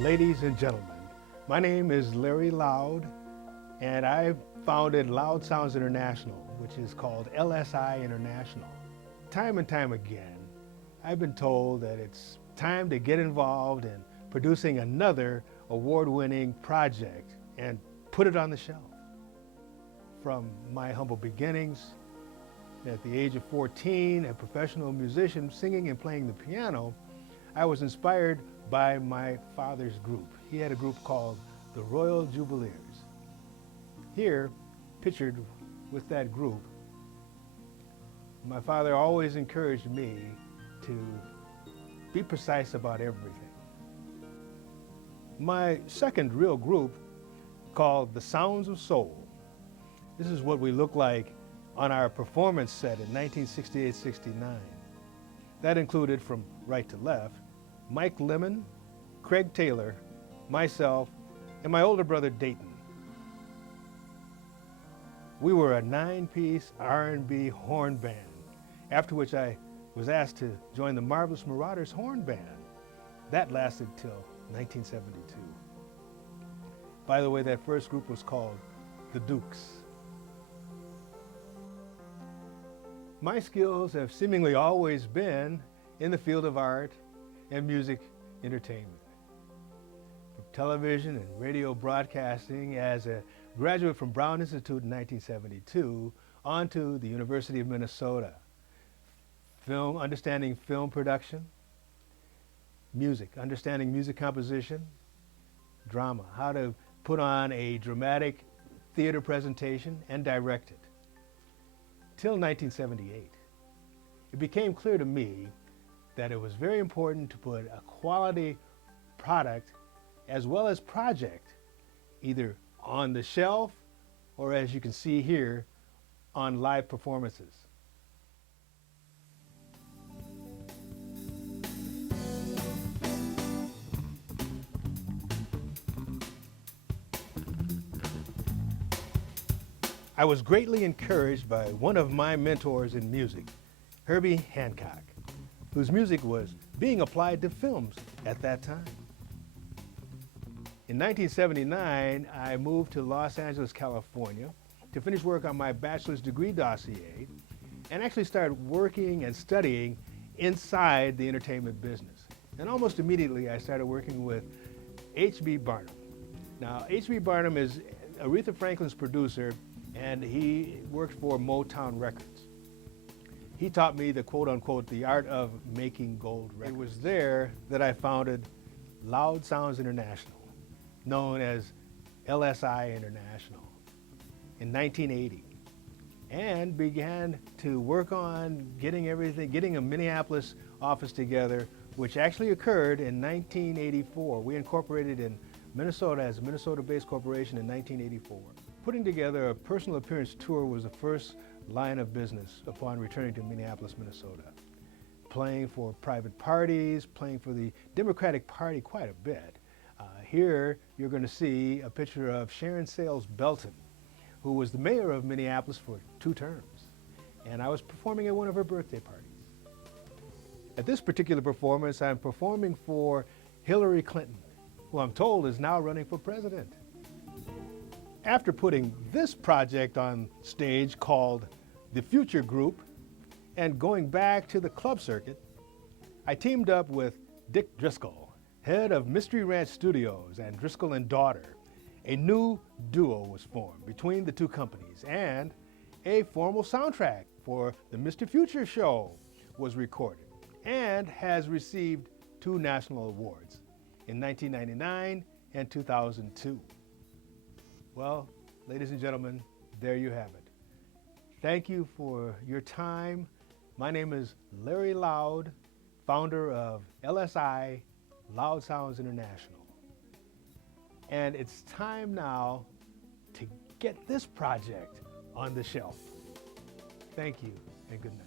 Ladies and gentlemen, my name is Larry Loud, and I founded Loud Sounds International, which is called LSI International. Time and time again, I've been told that it's time to get involved in producing another award-winning project and put it on the shelf. From my humble beginnings, at the age of 14, a professional musician singing and playing the piano, I was inspired by my father's group. He had a group called the Royal Jubileers. Here, pictured with that group, my father always encouraged me to be precise about everything. My second real group, called the Sounds of Soul. This is what we look like on our performance set in 1968-69. That included, from right to left, Mike Lemon, Craig Taylor, myself, and my older brother Dayton. We were a 9-piece R&B horn band, after which I was asked to join the Marvelous Marauders horn band. That lasted till 1972. By the way, that first group was called the Dukes. My skills have seemingly always been in the field of art and music entertainment. From television and radio broadcasting, as a graduate from Brown Institute in 1972, on to the University of Minnesota. Understanding film production, music, understanding music composition, drama, how to put on a dramatic theater presentation and direct it. Till 1978, it became clear to me that it was very important to put a quality product as well as project either on the shelf or, as you can see here, on live performances. I was greatly encouraged by one of my mentors in music, Herbie Hancock, whose music was being applied to films at that time. In 1979, I moved to Los Angeles, California to finish work on my bachelor's degree dossier and actually started working and studying inside the entertainment business. And almost immediately, I started working with H.B. Barnum. Now, H.B. Barnum is Aretha Franklin's producer, and he worked for Motown Records. He taught me the quote-unquote the art of making gold records. It was there that I founded Loud Sounds International, known as LSI International, in 1980, and began to work on getting a Minneapolis office together, which actually occurred in 1984. We incorporated in Minnesota as a Minnesota-based corporation in 1984. Putting together a personal appearance tour was the first line of business upon returning to Minneapolis, Minnesota. Playing for private parties, playing for the Democratic Party quite a bit. Here you're going to see a picture of Sharon Sales Belton, who was the mayor of Minneapolis for 2 terms. And I was performing at one of her birthday parties. At this particular performance, I'm performing for Hillary Clinton, who I'm told is now running for president. After putting this project on stage called the Future Group and going back to the club circuit, I teamed up with Dick Driscoll, head of Mystery Ranch Studios and Driscoll and Daughter. A new duo was formed between the two companies, and a formal soundtrack for the Mr. Future show was recorded and has received 2 national awards in 1999 and 2002. Well, ladies and gentlemen, there you have it. Thank you for your time. My name is Larry Loud, founder of LSI, Loud Sounds International. And it's time now to get this project on the shelf. Thank you and good night.